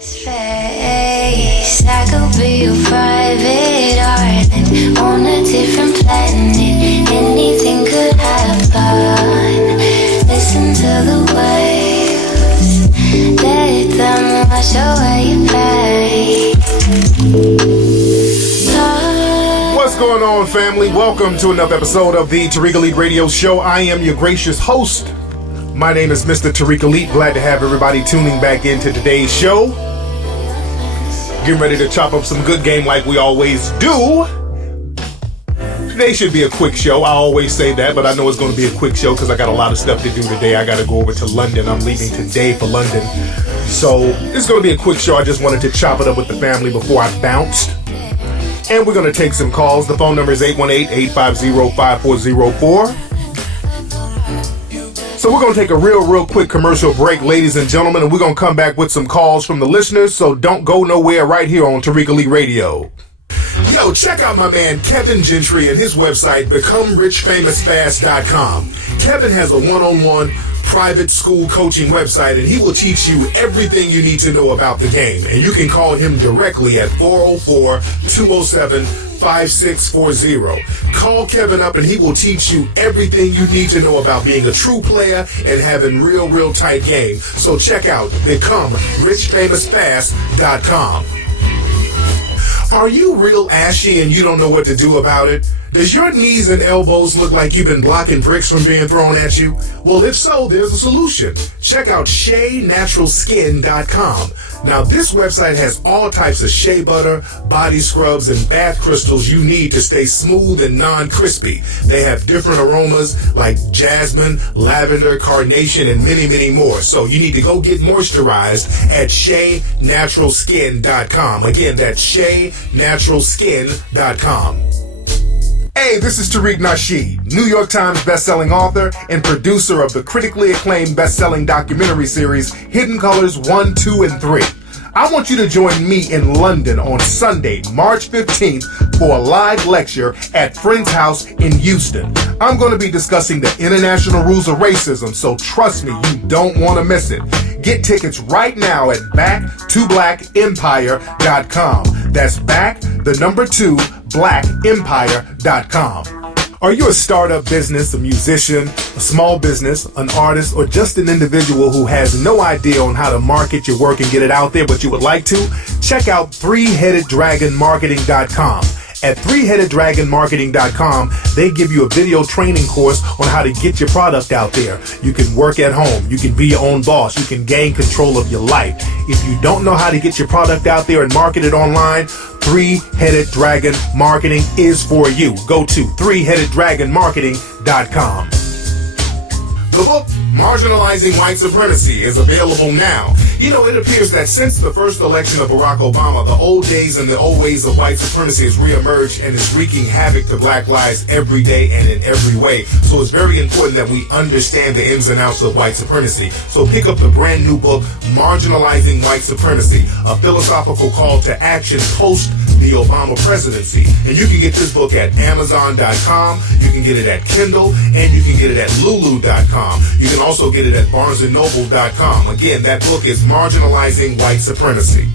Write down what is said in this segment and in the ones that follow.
Space, I could be your private island on a different planet. Anything could happen. Listen to the waves, let them wash away your pain. What's going on, family? Welcome to another episode of the Tariq Elite Radio Show. I am your gracious host. My name is Mr. Tariq Elite. Glad to have everybody tuning back into today's show. Getting ready to chop up some good game like we always do. Today should be a quick show. I always say that, but I know it's going to be a quick show because I got a lot of stuff to do today. I got to go over to London. I'm leaving today for London. So it's going to be a quick show. I just wanted to chop it up with the family before I bounced. And we're going to take some calls. The phone number is 818-850-5404. So we're going to take a real quick commercial break, ladies and gentlemen, and we're going to come back with some calls from the listeners, so don't go nowhere right here on Tariq Elite Radio. Yo, check out my man Kevin Gentry and his website, BecomeRichFamousFast.com. Kevin has a one-on-one private school coaching website, and he will teach you everything you need to know about the game. And you can call him directly at 404-207-5640. Call Kevin up and he will teach you everything you need to know about being a true player and having real tight game. So check out BecomeRichFamousFast.com. Are you real ashy and you don't know what to do about it? Does your knees and elbows look like you've been blocking bricks from being thrown at you? Well, if so, there's a solution. Check out SheaNaturalSkin.com. Now, this website has all types of shea butter, body scrubs, and bath crystals you need to stay smooth and non-crispy. They have different aromas like jasmine, lavender, carnation, and many more. So you need to go get moisturized at SheaNaturalSkin.com. Again, that's SheaNaturalSkin.com. Hey, this is Tariq Nasheed, New York Times bestselling author and producer of the critically acclaimed bestselling documentary series Hidden Colors 1, 2, and 3. I want you to join me in London on Sunday, March 15th for a live lecture at Friend's House in Houston. I'm going to be discussing the international rules of racism, so trust me, you don't want to miss it. Get tickets right now at back2blackempire.com. That's back2blackempire.com. Are you a startup business, a musician, a small business, an artist, or just an individual who has no idea on how to market your work and get it out there, but you would like to? Check out threeheadeddragonmarketing.com. At threeheadeddragonmarketing.com, they give you a video training course on how to get your product out there. You can work at home. You can be your own boss. You can gain control of your life. If you don't know how to get your product out there and market it online, Three-Headed Dragon Marketing is for you. Go to threeheadeddragonmarketing.com. The book, Marginalizing White Supremacy, is available now. You know, it appears that since the first election of Barack Obama, the old days and the old ways of white supremacy has reemerged and is wreaking havoc to black lives every day and in every way. So it's very important that we understand the ins and outs of white supremacy. So pick up the brand new book, Marginalizing White Supremacy, a philosophical call to action post the Obama presidency. And you can get this book at Amazon.com, you can get it at Kindle, and you can get it at Lulu.com. You can also get it at BarnesandNoble.com. Again, that book is Marginalizing White Supremacy.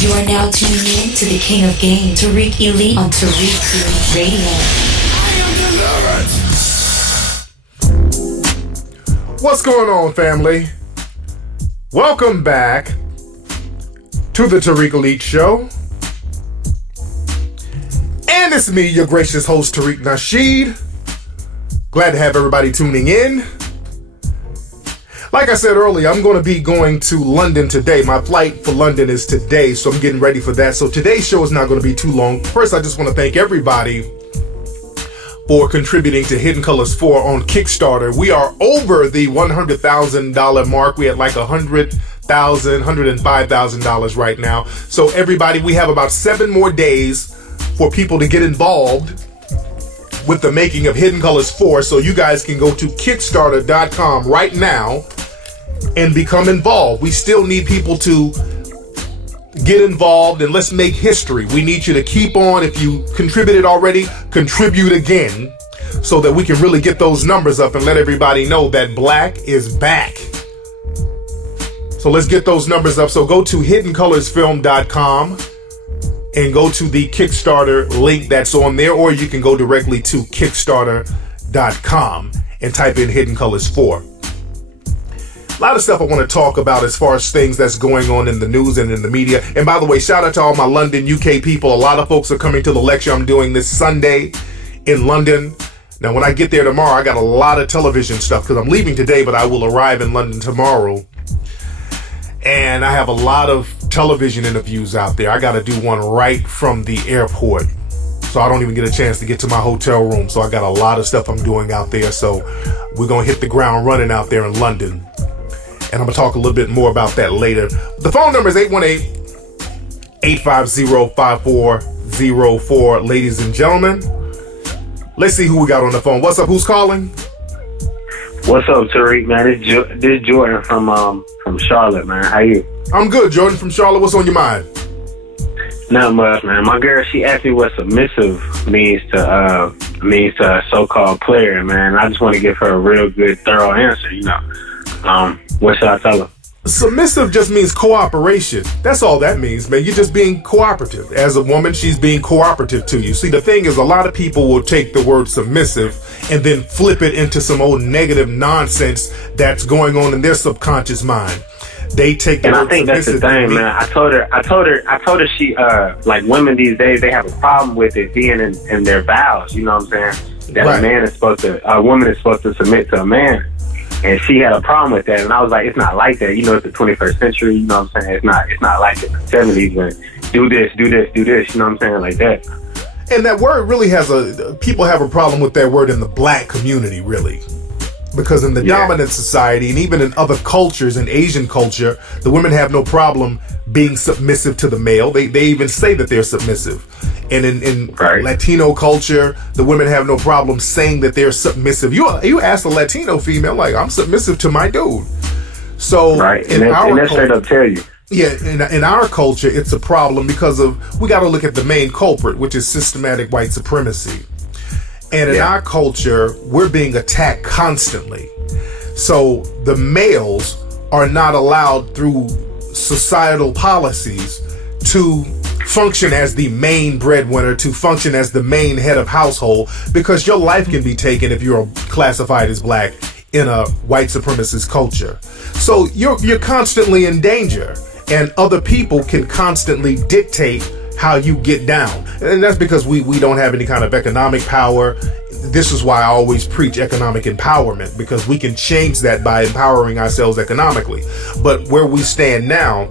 You are now tuning in to the King of Game, Tariq Elite on Tariq Elite Radio. I am delivered. What's going on, family? Welcome back to the Tariq Elite Show. And it's me, your gracious host, Tariq Nasheed. Glad to have everybody tuning in. Like I said earlier, I'm going to be going to London today. My flight for London is today, so I'm getting ready for that. So today's show is not going to be too long. First, I just want to thank everybody for contributing to Hidden Colors 4 on Kickstarter. We are over the $100,000 mark. We had like $105,000 right now. So everybody, we have about 7 more days for people to get involved with the making of Hidden Colors 4. So you guys can go to Kickstarter.com right now and become involved. We still need people to get involved and let's make history. We need you to keep on. If you contributed already, contribute again so that we can really get those numbers up and let everybody know that black is back. So let's get those numbers up. So go to hiddencolorsfilm.com and go to the Kickstarter link that's on there, or you can go directly to kickstarter.com and type in Hidden Colors 4. A lot of stuff I want to talk about as far as things that's going on in the news and in the media. And by the way, shout out to all my London, UK people. A lot of folks are coming to the lecture I'm doing this Sunday in London. Now, when I get there tomorrow, I got a lot of television stuff because I'm leaving today, but I will arrive in London tomorrow. And I have a lot of television interviews out there. I got to do one right from the airport. So I don't even get a chance to get to my hotel room. So I got a lot of stuff I'm doing out there. So we're going to hit the ground running out there in London. And I'm going to talk a little bit more about that later. The phone number is 818-850-5404. Ladies and gentlemen, let's see who we got on the phone. What's up? Who's calling? What's up, Tariq, man? This Jordan from Charlotte, man. How you? I'm good, Jordan from Charlotte. What's on your mind? Not much, man. My girl, she asked me what submissive means to a so-called player, man. I just want to give her a real good, thorough answer, What should I tell her? Submissive just means cooperation. That's all that means, man. You're just being cooperative. As a woman, she's being cooperative to you. See, the thing is, a lot of people will take the word submissive and then flip it into some old negative nonsense that's going on in their subconscious mind. They take the and word I think that's the thing, man. I told her she like women these days, they have a problem with it being in their vows. You know what I'm saying? That Right. a woman is supposed to submit to a man. And she had a problem with that, and I was like, "It's not like that. It's the 21st century. You know what I'm saying? It's not like in the 70s when do this. You know what I'm saying? Like that." And that word really people have a problem with that word in the black community, really. Because in the dominant society and even in other cultures, in Asian culture, the women have no problem being submissive to the male. They even say that they're submissive. And in right. Latino culture, the women have no problem saying that they're submissive. You ask a Latino female, like, I'm submissive to my dude. So right. in and our that's straight up tell you. Yeah, in our culture, it's a problem because we got to look at the main culprit, which is systematic white supremacy. And in our culture, we're being attacked constantly. So the males are not allowed through societal policies to function as the main breadwinner, to function as the main head of household, because your life can be taken if you're classified as black in a white supremacist culture. So you're constantly in danger, and other people can constantly dictate how you get down. And that's because we don't have any kind of economic power. This is why I always preach economic empowerment, because we can change that by empowering ourselves economically. But where we stand now,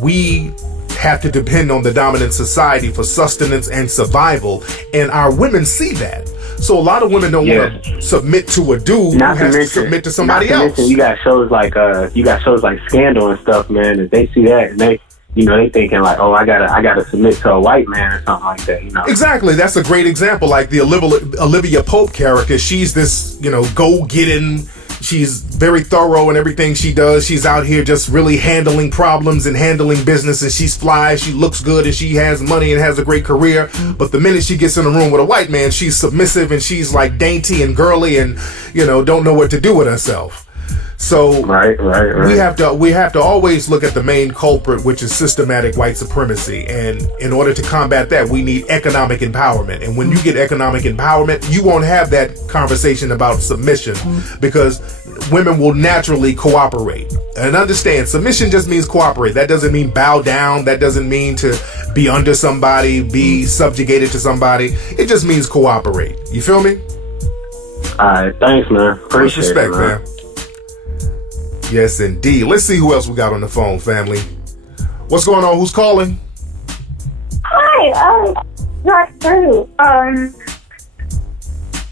we have to depend on the dominant society for sustenance and survival, and our women see that. So a lot of women don't want to submit to a dude who has to submit to somebody else. You got shows like Scandal and stuff, man, that they see that and they thinking like, oh, I gotta submit to a white man or something like that, Exactly. That's a great example. Like the Olivia Pope character. She's this, go-getting. She's very thorough in everything she does. She's out here just really handling problems and handling business, and she's fly. She looks good, and she has money and has a great career. But the minute she gets in a room with a white man, she's submissive and she's like dainty and girly and, don't know what to do with herself. So right. we have to always look at the main culprit, which is systematic white supremacy. And in order to combat that, we need economic empowerment. And when you get economic empowerment, you won't have that conversation about submission, because women will naturally cooperate. And understand, submission just means cooperate. That doesn't mean bow down. That doesn't mean to be under somebody, be subjugated to somebody. It just means cooperate. You feel me? All right, thanks, man. Appreciate respect, it, man. Yes, indeed. Let's see who else we got on the phone, family. What's going on? Who's calling? Hi, not through.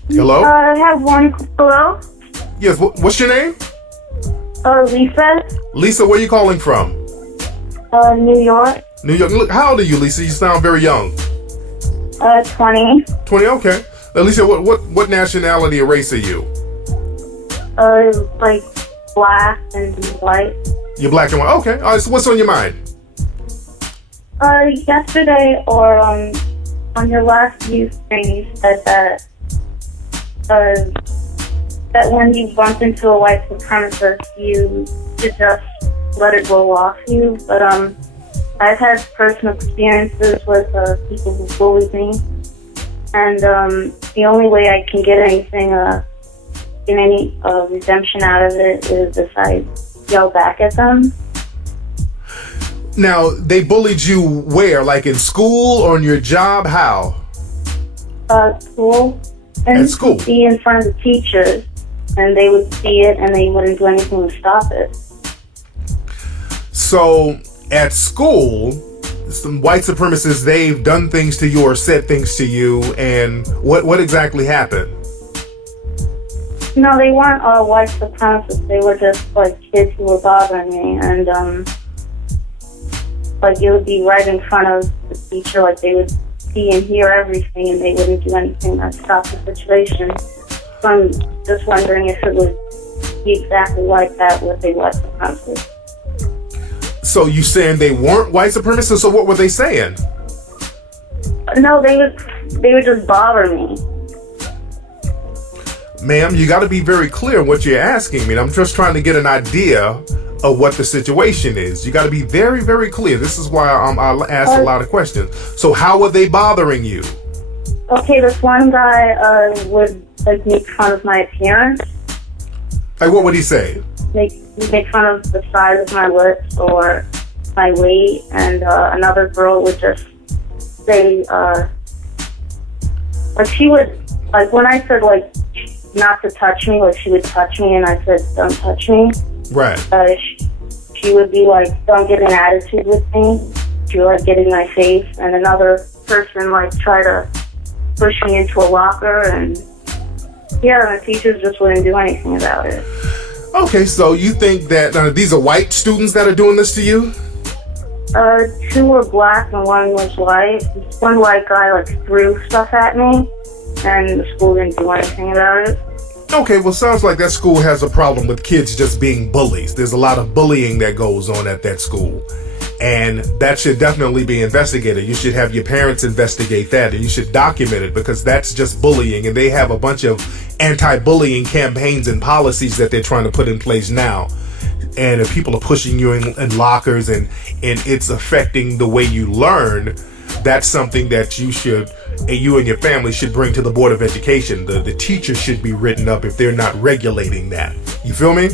Hello? I have one. Hello? Yes, what's your name? Lisa. Lisa, where are you calling from? New York. New York. Look, how old are you, Lisa? You sound very young. 20. 20, okay. Lisa, what nationality or race are you? Like black and white. You're black and white. Okay. All right, so what's on your mind? Yesterday or on your last news thing, you said that when you bump into a white supremacist, you should just let it roll off you. But I've had personal experiences with people who bullied me, and the only way I can get anything, get any redemption out of it is if I yell back at them. Now, they bullied you where? Like in school or in your job? How? School. And At school? be in front of the teachers, and they would see it, and they wouldn't do anything to stop it. So, at school, some white supremacists, they've done things to you or said things to you, and what exactly happened? No, they weren't white supremacists. They were just, like, kids who were bothering me, and, like, it would be right in front of the teacher, like, they would see and hear everything, and they wouldn't do anything to stop the situation. So I'm just wondering if it would be exactly like that with a white supremacist. So you saying they weren't white supremacists, so what were they saying? No, they would just bother me. Ma'am, you got to be very clear what you're asking me. I'm just trying to get an idea of what the situation is. You got to be very, very clear. This is why I asked a lot of questions. So how were they bothering you? Okay, this one guy would like make fun of my appearance. Like, what would he say? Make fun of the size of my lips or my weight, and another girl would just say, like she would, like when I said like not to touch me, like she would touch me, and I said don't touch me. Right. She would be like, don't get an attitude with me. She would like get in my face, and another person like try to push me into a locker, and yeah, the teachers just wouldn't do anything about it. Okay, so you think that these are white students that are doing this to you? Two were black and one was white. One white guy like threw stuff at me, and the school didn't do anything about it. Okay, well, sounds like that school has a problem with kids just being bullies. There's a lot of bullying that goes on at that school, and that should definitely be investigated. You should have your parents investigate that, and you should document it, because that's just bullying, and they have a bunch of anti-bullying campaigns and policies that they're trying to put in place now. And if people are pushing you in lockers and it's affecting the way you learn, that's something that you and your family should bring to the Board of Education. The teachers should be written up if they're not regulating that. You feel me?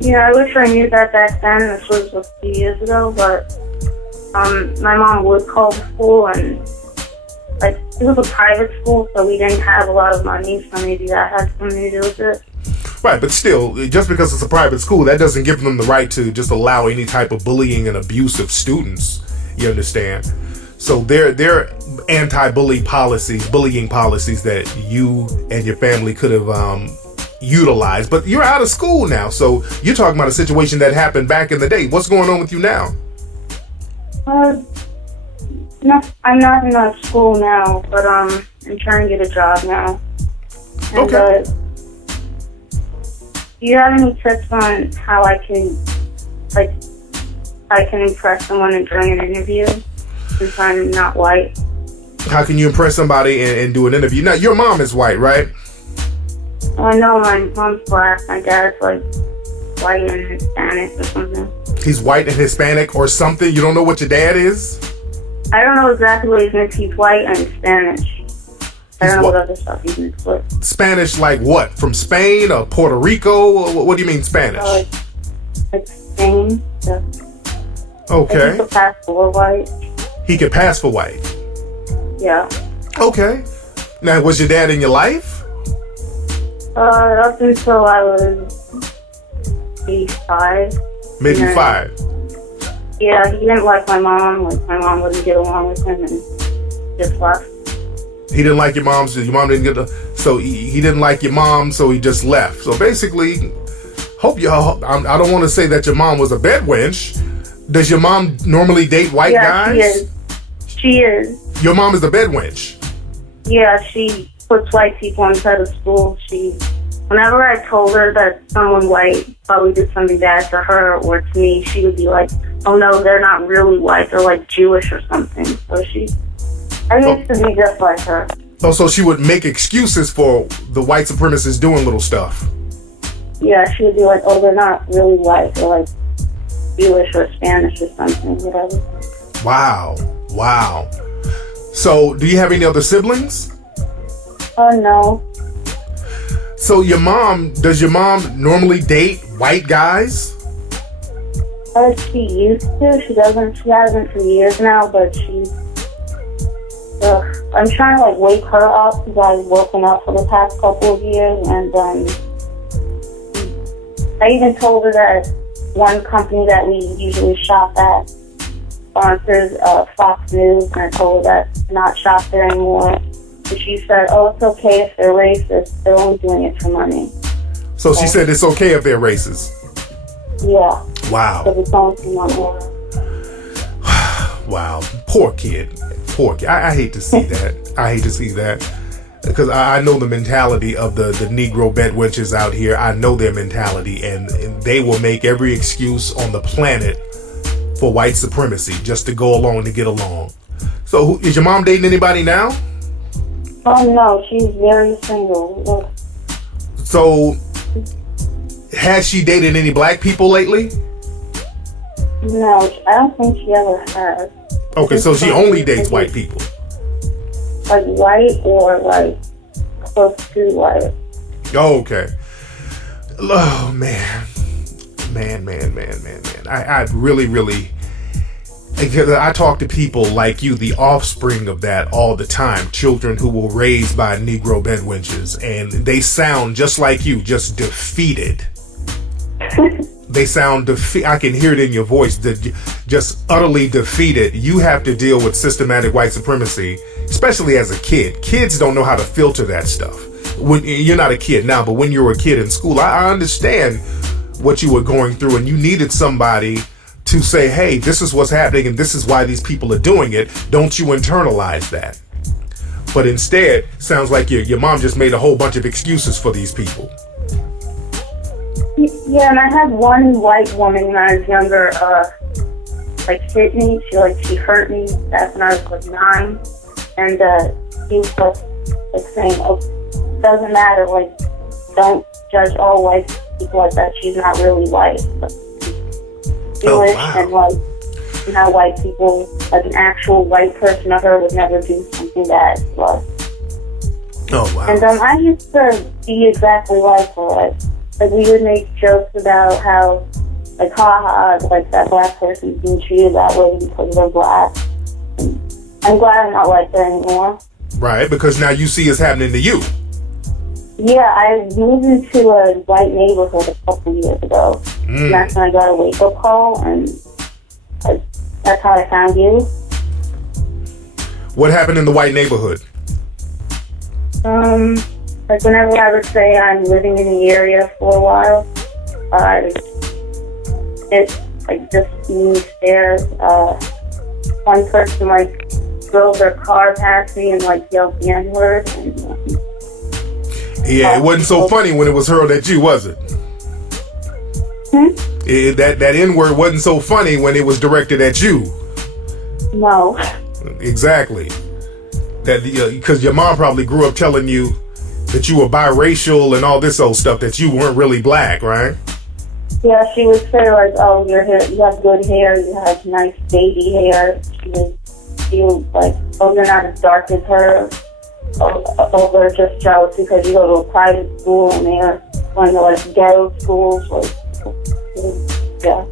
Yeah, I wish I knew that back then. This was a few years ago, but my mom would call the school, and like it was a private school, so we didn't have a lot of money, so maybe that had something to do with it. Right, but still, just because it's a private school, that doesn't give them the right to just allow any type of bullying and abuse of students. You understand? So they're anti-bullying policies that you and your family could have utilized. But you're out of school now, so you're talking about a situation that happened back in the day. What's going on with you now? No, I'm not in school now, but I'm trying to get a job now. And, okay. Do you have any tips on how I can impress someone during an interview since I'm not white? How can you impress somebody and do an interview? Now, your mom is white, right? No, my mom's black. My dad's like white and Hispanic or something. He's white and Hispanic or something? You don't know what your dad is? I don't know exactly what he means. He's white and Spanish. I don't know what other stuff he means. Spanish like what? From Spain or Puerto Rico? What do you mean Spanish? Like Spain. Yeah. Okay. He could pass for white. He could pass for white? Yeah. Okay. Now, was your dad in your life? Up until I was maybe 5. Maybe 5. Yeah, he didn't like my mom. Like, my mom wouldn't get along with him and just left. He didn't like your mom, so your mom didn't so he didn't like your mom, so he just left. So basically, I don't want to say that your mom was a bed wench. Does your mom normally date white guys? Yeah, she is. Your mom is a bed wench? Yeah, she puts white people inside of school. Whenever I told her that someone white probably did something bad to her or to me, she would be like, oh no, they're not really white, they're like Jewish or something. So I used to be just like her. Oh, so she would make excuses for the white supremacists doing little stuff. Yeah, she would be like, oh, they're not really white, they're like Jewish or Spanish or something, whatever. Wow. So, do you have any other siblings? Oh, no. So does your mom normally date white guys? She used to. She hasn't for years now, but I'm trying to wake her up because I've woken up for the past couple of years, and I even told her that one company that we usually shop at sponsors Fox News, and I told her that to not shop there anymore. And she said, "Oh, it's okay if they're racist. They're only doing it for money." So she said it's okay if they're racist. Yeah. Wow. Because it's only for money. Wow. Poor kid. I hate to see that. I hate to see that. Because I know the mentality of the Negro bedwenches out here. I know their mentality, and they will make every excuse on the planet for white supremacy just to go along to get along. So is your mom dating anybody now? Oh, no. She's very single. So has she dated any black people lately? No, I don't think she ever has. Okay, so she only dates white people. Like white or close to white. Oh, okay. Oh, man. I really, because I talk to people like you, the offspring of that, all the time. Children who were raised by Negro bedwenches, and they sound just like you, just defeated. They sound I can hear it in your voice, just utterly defeated. You have to deal with systematic white supremacy, especially as a kid. Kids don't know how to filter that stuff. When you're not a kid now, but when you were a kid in school, I understand what you were going through, and you needed somebody to say, hey, this is what's happening and this is why these people are doing it. Don't you internalize that. But instead, sounds like your mom just made a whole bunch of excuses for these people. Yeah, and I had one white woman when I was younger, hit me. She hurt me back when I was 9. And he was saying, "Oh, doesn't matter, don't judge all white people like that. She's not really white." But Jewish, and white people, an actual white person to her would never do something bad to us. Oh, wow. And I used to be exactly like her. We would make jokes about how, that black person's being treated that way because they're black. And I'm glad I'm not like that anymore. Right, because now you see it's happening to you. Yeah, I moved into a white neighborhood a couple years ago. And that's when I got a wake-up call, and that's how I found you. What happened in the white neighborhood? Whenever I would say I'm living in the area for a while, it's just me stairs. One person drove their car past me and yelled the N-word. Yeah, it wasn't so funny when it was hurled at you, was it? That N-word wasn't so funny when it was directed at you. No. Exactly. That because your mom probably grew up telling you that you were biracial and all this old stuff, that you weren't really black, right? Yeah, she would say "Oh, your hair, you have good hair, you have nice baby hair." She would "Oh, you're not as dark as her." Oh, they're just jealous because you go to a private school and they're going to ghetto schools. Yeah.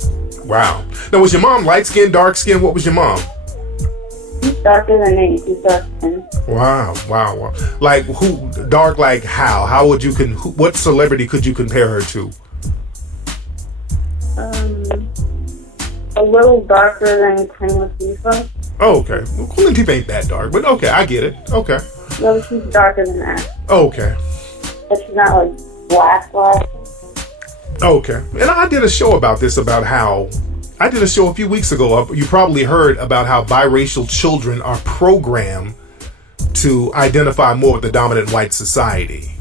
Wow. Now, was your mom light skinned, dark skinned? What was your mom? She's darker than me. She's dark skinned. Wow. Who? Dark? How? How would you what celebrity could you compare her to? A little darker than Queen Latifah. Oh, okay. Well, Queen Latifah ain't that dark, but okay, I get it. Okay. No, she's darker than that. Okay. But she's not black. Okay. And I did a show about this, I did a show a few weeks ago. You probably heard about how biracial children are programmed to identify more with the dominant white society.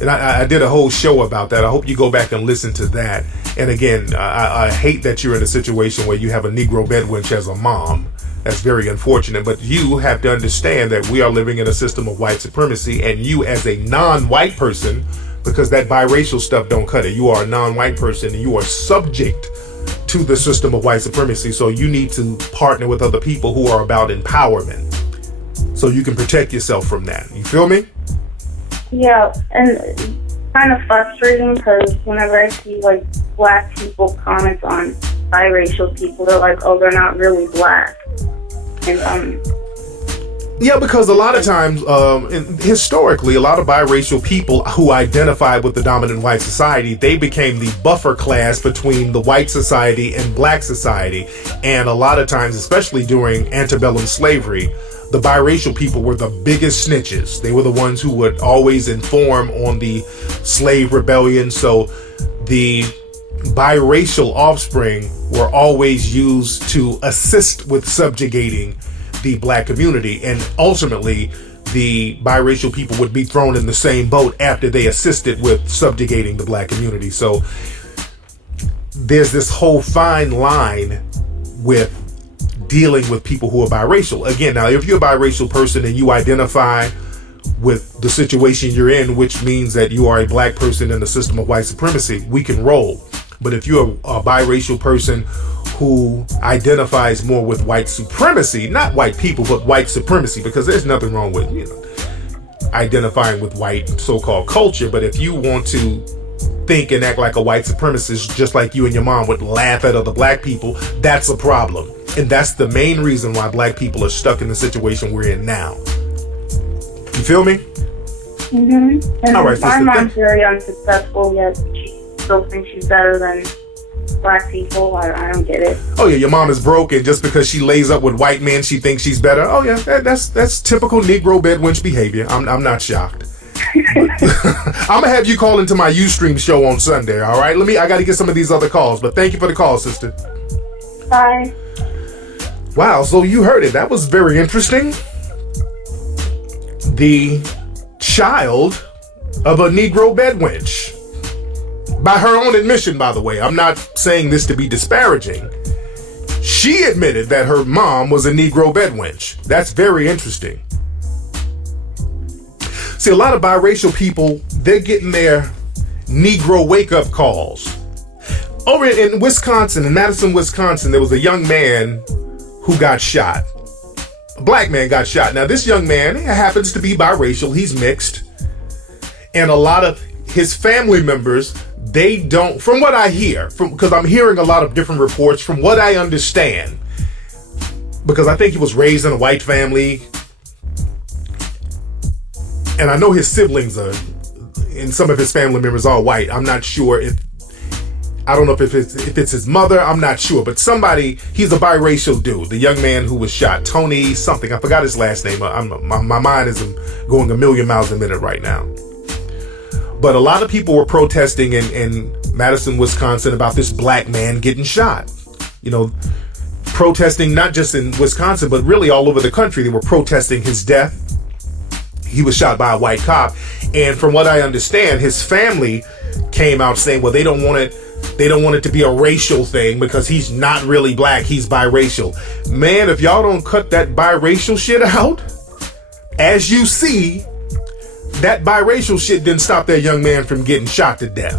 And I did a whole show about that. I hope you go back and listen to that. And again, I hate that you're in a situation where you have a Negro bedwench as a mom. That's very unfortunate. But you have to understand that we are living in a system of white supremacy, and you as a non-white person, because that biracial stuff don't cut it. You are a non-white person and you are subject to the system of white supremacy. So you need to partner with other people who are about empowerment, so you can protect yourself from that. You feel me? Yeah, and it's kind of frustrating because whenever I see like black people comment on biracial people, they're like, "Oh, they're not really black," and Yeah, because a lot of times, and historically, a lot of biracial people who identified with the dominant white society, they became the buffer class between the white society and black society. And a lot of times, especially during antebellum slavery, the biracial people were the biggest snitches. They were the ones who would always inform on the slave rebellion. So the biracial offspring were always used to assist with subjugating the black community, and ultimately the biracial people would be thrown in the same boat after they assisted with subjugating the black community. So there's this whole fine line with dealing with people who are biracial. Again, now if you're a biracial person and you identify with the situation you're in, which means that you are a black person in the system of white supremacy, we can roll. But if you're a biracial person who identifies more with white supremacy, not white people, but white supremacy, because there's nothing wrong with, identifying with white so-called culture. But if you want to think and act like a white supremacist, just like you and your mom would laugh at other black people, that's a problem. And that's the main reason why black people are stuck in the situation we're in now. You feel me? Mm-hmm. And all right, my mom's very unsuccessful, yet she still thinks she's better than black people. I don't get it. Oh yeah, your mom is broken just because she lays up with white men. She thinks she's better. Oh yeah, that's typical Negro bedwench behavior. I'm not shocked. I'm gonna have you call into my Ustream show on Sunday. All right, I got to get some of these other calls. But thank you for the call, sister. Bye. Wow, so you heard it. That was very interesting. The child of a Negro bedwench. By her own admission, by the way. I'm not saying this to be disparaging. She admitted that her mom was a Negro bedwench. That's very interesting. See, a lot of biracial people, they're getting their Negro wake-up calls. Over in Wisconsin, in Madison, Wisconsin, there was a young man who got shot. A black man got shot. Now, this young man happens to be biracial. He's mixed. And a lot of his family members, they don't, from what I hear, because I'm hearing a lot of different reports, from what I understand, because I think he was raised in a white family, and I know his siblings are, and some of his family members are white. I'm not sure I don't know if it's his mother, I'm not sure, but he's a biracial dude, the young man who was shot, Tony something, I forgot his last name. My mind is going a million miles a minute right now. But a lot of people were protesting in Madison, Wisconsin about this black man getting shot. Protesting not just in Wisconsin, but really all over the country. They were protesting his death. He was shot by a white cop. And from what I understand, his family came out saying, well, they don't want it to be a racial thing because he's not really black. He's biracial. Man, if y'all don't cut that biracial shit out, as you see, that biracial shit didn't stop that young man from getting shot to death.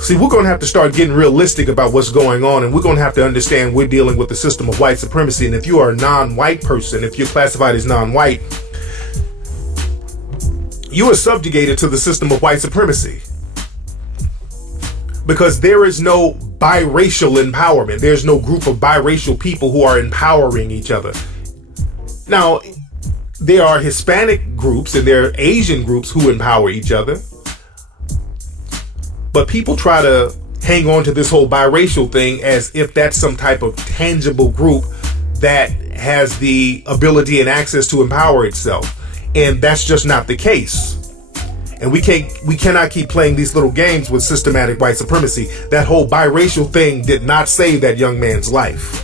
See, we're going to have to start getting realistic about what's going on, and we're going to have to understand we're dealing with the system of white supremacy. And if you are a non-white person, if you're classified as non-white, you are subjugated to the system of white supremacy. Because there is no biracial empowerment. There's no group of biracial people who are empowering each other. Now, there are Hispanic groups and there are Asian groups who empower each other. But people try to hang on to this whole biracial thing as if that's some type of tangible group that has the ability and access to empower itself. And that's just not the case. And we cannot keep playing these little games with systematic white supremacy. That whole biracial thing did not save that young man's life.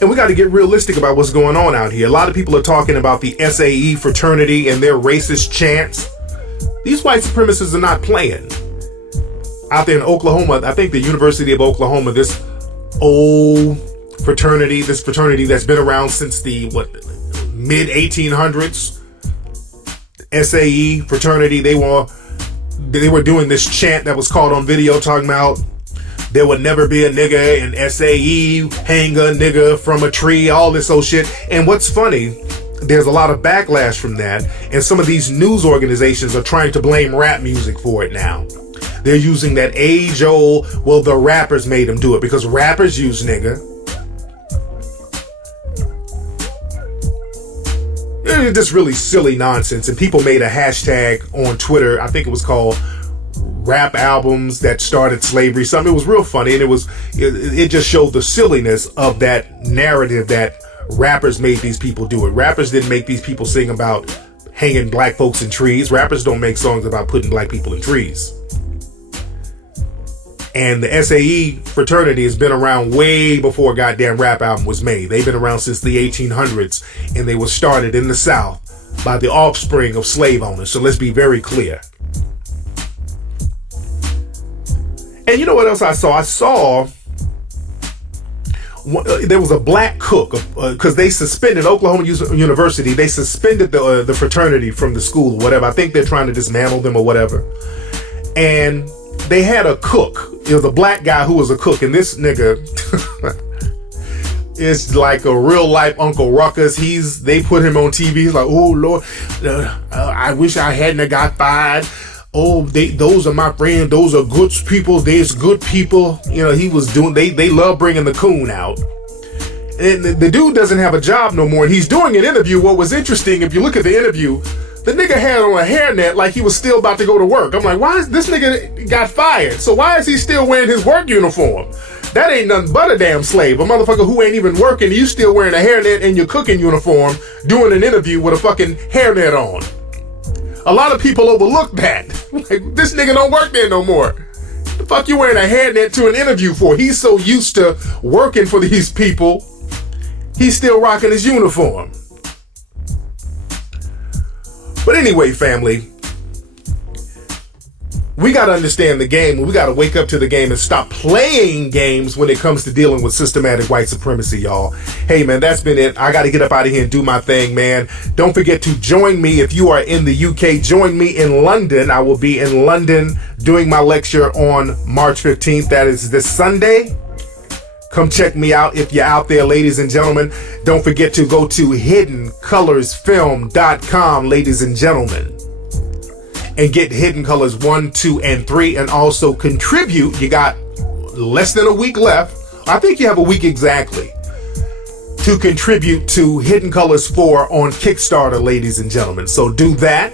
And we got to get realistic about what's going on out here. A lot of people are talking about the SAE fraternity and their racist chants. These white supremacists are not playing. Out there in Oklahoma, I think the University of Oklahoma, this old fraternity, this fraternity that's been around since the mid 1800s, SAE fraternity, they were doing this chant that was caught on video talking about there would never be a nigga in SAE, hang a nigga from a tree, all this old shit. And what's funny, there's a lot of backlash from that, and some of these news organizations are trying to blame rap music for it now. They're using that age-old, well, the rappers made them do it, because rappers use nigga. It's just really silly nonsense, and people made a hashtag on Twitter, I think it was called rap albums that started slavery, something. It was real funny, and it just showed the silliness of that narrative that rappers made these people do it. Rappers didn't make these people sing about hanging black folks in trees. Rappers don't make songs about putting black people in trees. And the SAE fraternity has been around way before a goddamn rap album was made. They've been around since the 1800s, and they were started in the South by the offspring of slave owners. So let's be very clear. And you know what else I saw? I saw there was a black cook, because they suspended Oklahoma University. They suspended the fraternity from the school or whatever. I think they're trying to dismantle them or whatever. And they had a cook. It was a black guy who was a cook. And this nigga is like a real life Uncle Ruckus. They put him on TV. He's like, oh Lord, I wish I hadn't have got fired. Oh, those are my friends. Those are good people. There's good people. You know, he was doing, they love bringing the coon out. And the dude doesn't have a job no more. And he's doing an interview. What was interesting, if you look at the interview, the nigga had on a hairnet like he was still about to go to work. I'm like, why is this nigga got fired? So why is he still wearing his work uniform? That ain't nothing but a damn slave. A motherfucker who ain't even working. You still wearing a hairnet in your cooking uniform doing an interview with a fucking hairnet on. A lot of people overlook that. Like, this nigga don't work there no more. The fuck you wearing a hairnet to an interview for? He's so used to working for these people, he's still rocking his uniform. But anyway, family, we got to understand the game. We got to wake up to the game and stop playing games when it comes to dealing with systematic white supremacy, y'all. Hey, man, that's been it. I got to get up out of here and do my thing, man. Don't forget to join me if you are in the UK. Join me in London. I will be in London doing my lecture on March 15th. That is this Sunday. Come check me out if you're out there, ladies and gentlemen. Don't forget to go to hiddencolorsfilm.com, ladies and gentlemen, and get Hidden Colors 1, 2, and 3, and also contribute. You got less than a week left. I think you have a week exactly to contribute to Hidden Colors 4 on Kickstarter, ladies and gentlemen. So do that.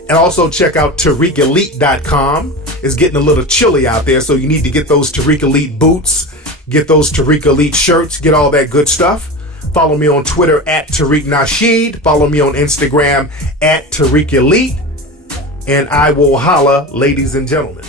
And also check out TariqElite.com. It's getting a little chilly out there, so you need to get those Tariq Elite boots, get those Tariq Elite shirts, get all that good stuff. Follow me on Twitter at Tariq Nasheed. Follow me on Instagram at Tariq Elite. And I will holla, ladies and gentlemen.